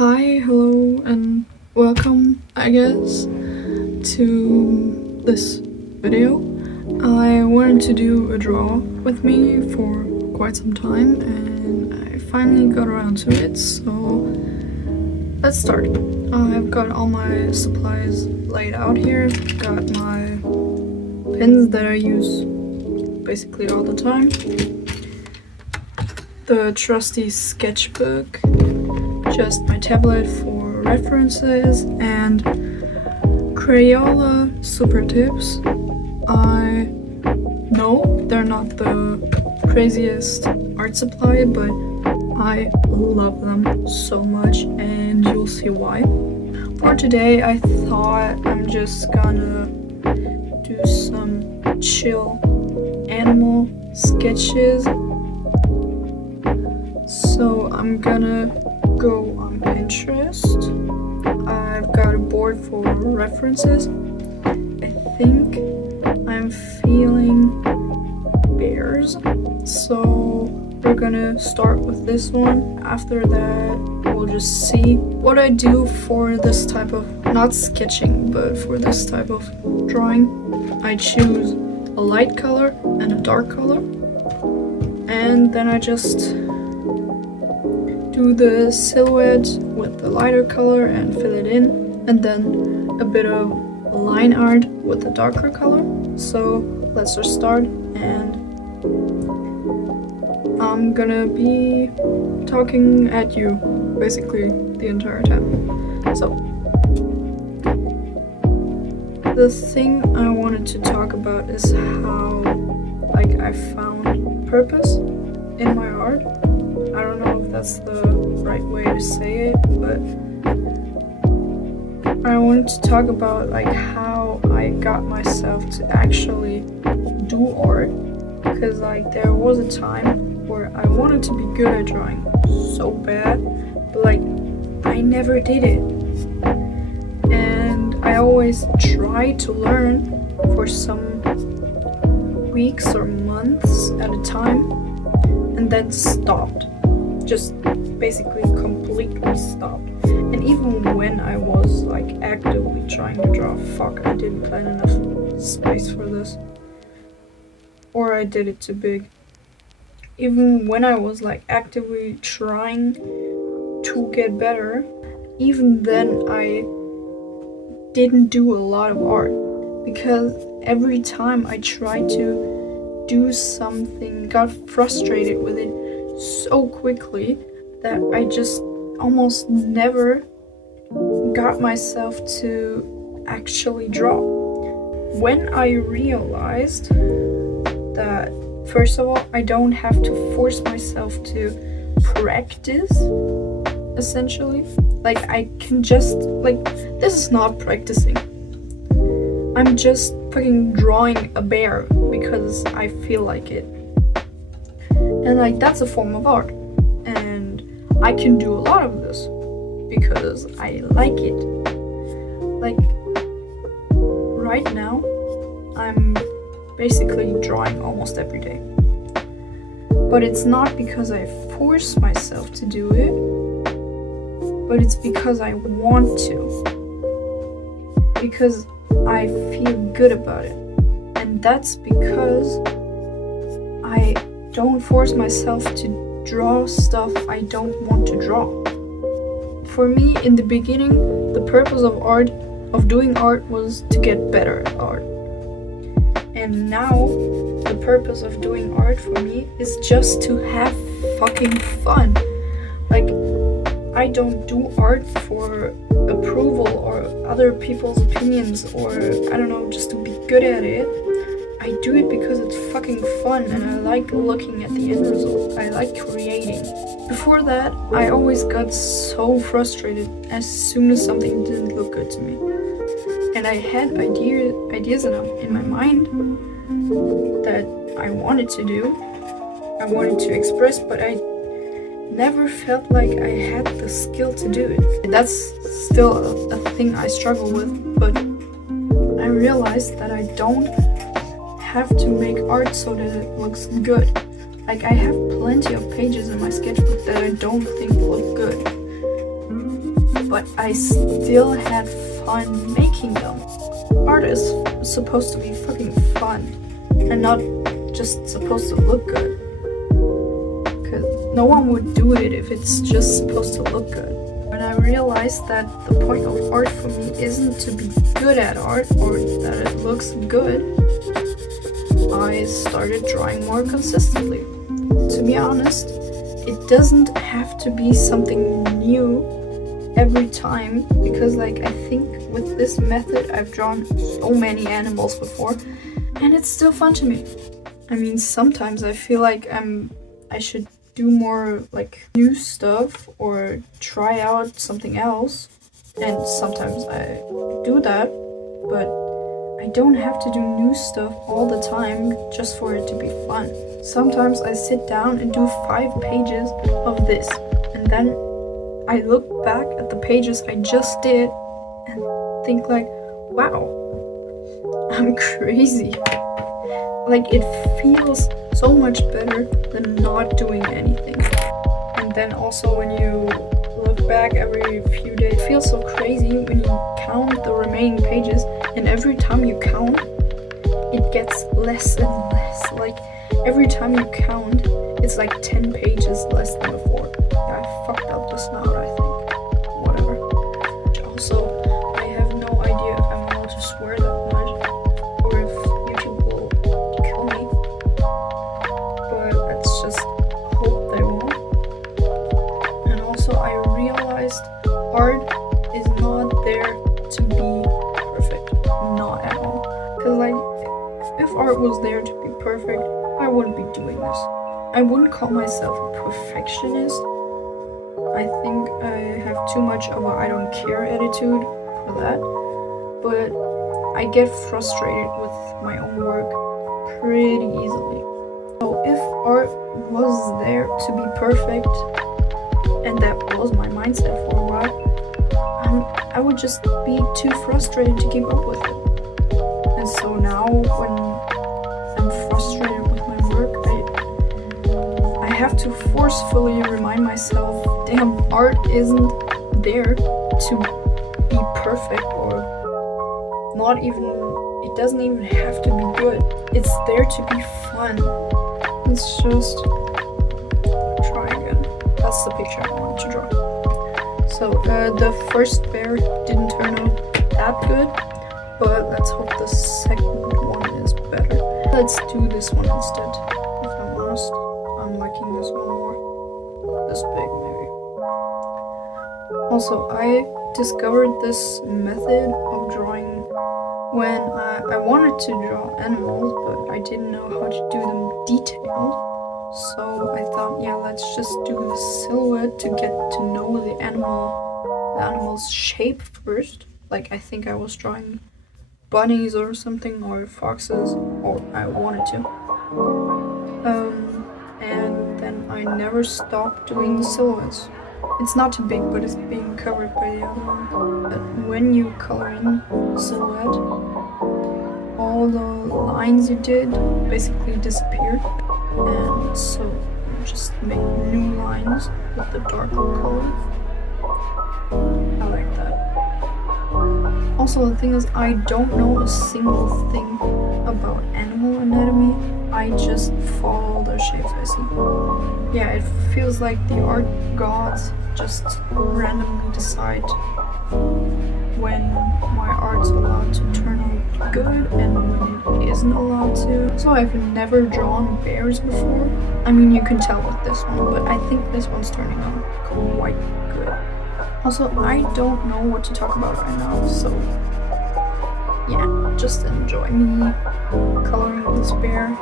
Hi, hello, and welcome, I guess, to this video. I wanted to do a draw with me for quite some time, and I finally got around to it, so let's start. I've got all my supplies laid out here, got my pens that I use basically all the time, the trusty sketchbook, just my tablet for references, and Crayola super tips. I know they're not the craziest art supply, but I love them so much, and you'll see why. For today, I thought I'm just gonna do some chill animal sketches. So I'm gonna go on Pinterest. I've got a board for references. I think I'm feeling bears, so we're gonna start with this one. After that, we'll just see what I do for this type of, not sketching, but for this type of drawing. I choose a light color and a dark color, and then I just do the silhouette with the lighter color and fill it in, and then a bit of line art with the darker color. So let's just start, and I'm gonna be talking at you basically the entire time. So the thing I wanted to talk about is how I found purpose in my art. I don't know if that's the right way to say it, but I wanted to talk about how I got myself to actually do art, because there was a time where I wanted to be good at drawing so bad, but I never did it, and I always tried to learn for some weeks or months at a time, and then stopped. Just basically completely stopped. And even when I was actively trying to draw, I didn't plan enough space for this, or I did it too big. Even when I was actively trying to get better, even then I didn't do a lot of art, because every time I tried to do something, got frustrated with it so quickly that I just almost never got myself to actually draw. When I realized that, first of all, I don't have to force myself to practice, essentially. I can just, this is not practicing. I'm just fucking drawing a bear because I feel like it. And that's a form of art, and I can do a lot of this because I like it. Right now, I'm basically drawing almost every day, but it's not because I force myself to do it, but it's because I want to, because I feel good about it, and that's because I don't force myself to draw stuff I don't want to draw. For me, in the beginning, the purpose of doing art was to get better at art. And now, the purpose of doing art for me is just to have fucking fun. I don't do art for approval or other people's opinions, or I don't know, just to be good at it. I do it because it's fucking fun, and I like looking at the end result. I like creating. Before that, I always got so frustrated as soon as something didn't look good to me. And I had ideas in my mind that I wanted to do, I wanted to express, but I never felt like I had the skill to do it. That's still a thing I struggle with, but I realized that I don't have to make art so that it looks good. I have plenty of pages in my sketchbook that I don't think look good. but I still had fun making them. Art is supposed to be fucking fun and not just supposed to look good. Because no one would do it if it's just supposed to look good. When I realized that the point of art for me isn't to be good at art or that it looks good, I started drawing more consistently. To be honest, it doesn't have to be something new every time, because like I think with this method I've drawn so many animals before and it's still fun to me. I mean, sometimes I feel like I should do more like new stuff or try out something else, and sometimes I do that, but I don't have to do new stuff all the time just for it to be fun. Sometimes I sit down and do 5 pages of this, and then I look back at the pages I just did and think like, wow, I'm crazy. Like, it feels so much better than not doing anything. And then also when you look back every few days, it feels so crazy when you count the remaining pages, and every time you count, it gets less and less. Like, every time you count, it's like 10 pages less than before. I fucked up the snout, I think. Whatever. Also, I have no idea if I'm allowed to swear that much, or if YouTube will kill me. But let's just hope they won't. And also, I realized art is not there to be perfect. Not at all. Because like, if art was there to be perfect, I wouldn't be doing this. I wouldn't call myself a perfectionist. I think I have too much of a I don't care attitude for that. But I get frustrated with my own work pretty easily. So if art was there to be perfect, and that was my mindset for a while, I would just be too frustrated to keep up with it. And so now when I'm frustrated with my work, I have to forcefully remind myself, damn, art isn't there to be perfect, or not even, it doesn't even have to be good. It's there to be fun. Let's just try again. That's the picture I wanted to draw. So the first bear didn't turn out that good, but let's hope the second one is better. Let's do this one instead. If I'm honest, I'm liking this one more. This big, maybe. Also, I discovered this method of drawing when I wanted to draw animals, but I didn't know how to do them detailed. So I thought, yeah, let's just do the silhouette to get to know the animal's shape first. Like, I think I was drawing bunnies or something, or foxes, or I wanted to. And then I never stopped doing the silhouettes. It's not too big, but it's being covered by the other one. But when you color in silhouette, all the lines you did basically disappeared. And so you just make new lines with the darker color. I like that. Also, the thing is, I don't know a single thing about animal anatomy. I just follow the shapes I see. Yeah, it feels like the art gods just randomly decide when my art's allowed to turn out good and when it isn't allowed to. So I've never drawn bears before. I mean, you can tell with this one, but I think this one's turning out quite good. Also, I don't know what to talk about right now, so yeah, just enjoy me coloring this bear.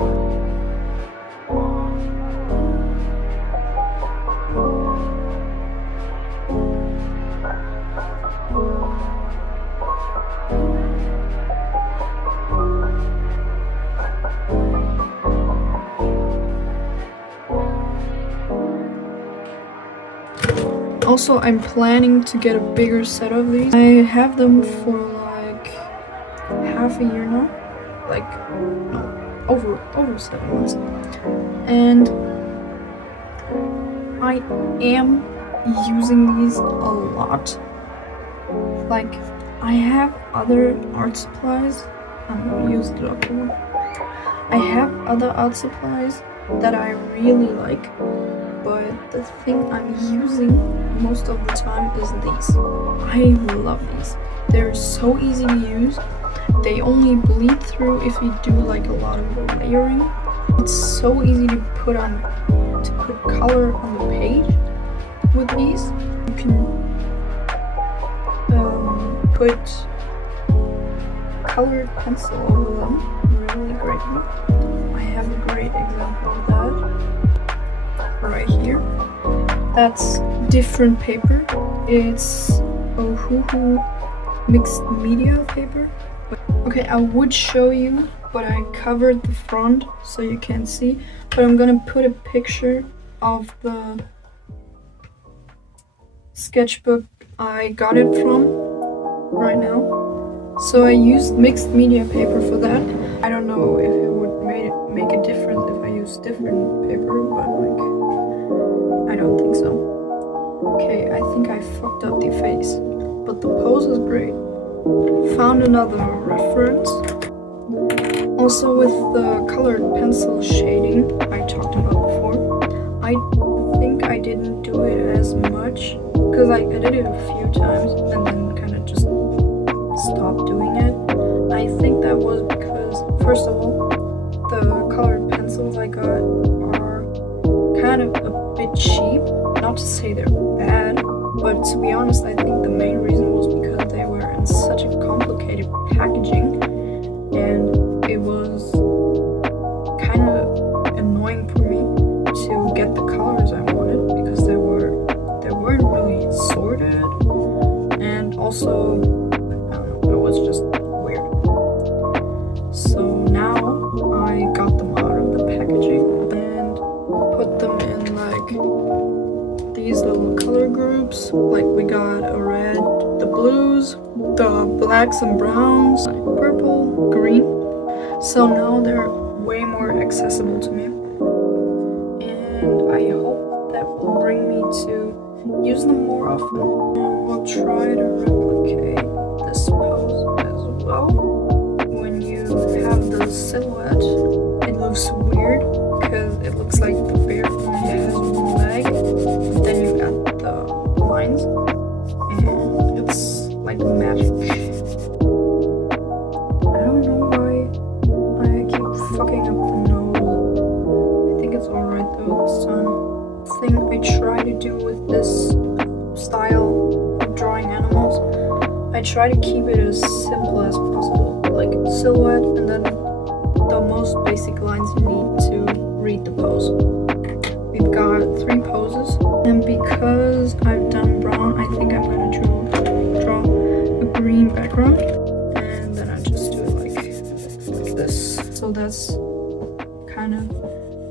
Also, I'm planning to get a bigger set of these. I have them for like half a year now. Like, no, over 7 months. And I am using these a lot. Like, I have other art supplies. I'm gonna use the other one. I have other art supplies that I really like, but the thing I'm using most of the time is these. I love these. They're so easy to use. They only bleed through if you do like a lot of layering. It's so easy to put color on the page with these. You can put colored pencil over them really greatly. I have a great example of that right here. That's different paper. It's Ohuhu mixed media paper. Okay, I would show you, but I covered the front so you can't see. But I'm gonna put a picture of the sketchbook I got it from right now. So I used mixed media paper for that. I don't know if it would make a difference if I used different paper, but like, I don't think so. Okay, I think I fucked up the face, but the pose is great. Found another reference. Also with the colored pencil shading I talked about before. I think I didn't do it as much because I did it a few times and then kind of just stopped doing it. I think that was because, first of all, the colored pencils I got are kind of a bit cheap. Not to say they're bad, but to be honest, I think the main reason was because they were in such a complicated packaging, and it was kind of annoying for me to get the colors I wanted because they weren't really sorted, and also I don't know, it was just weird. So now I got them out of the packaging and put them in like these little color groups. Like we got a red, the blues, the blacks and browns, purple, green. So now they're way more accessible to me. And I hope that will bring me to use them more often. And we'll try to replicate this pose as well. When you have the silhouette, it looks weird because it looks like the bear only has one leg. Then you add the lines, and it's like magic. I don't know why I keep fucking up the nose. I think it's alright though this time. The thing I try to do with this style of drawing animals, I try to keep it as simple as possible. Like silhouette and then the most basic lines you need to read the pose. We've got 3 poses, and because I've done brown, I think I'm gonna draw a green background, and then I just do it like this. So that's kind of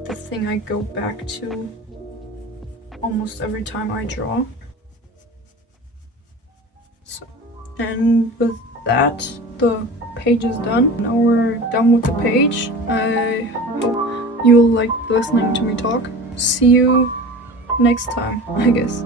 the thing I go back to almost every time I draw. So, and with that, the page is done. Now we're done with the page. I hope you'll like listening to me talk. See you next time, I guess.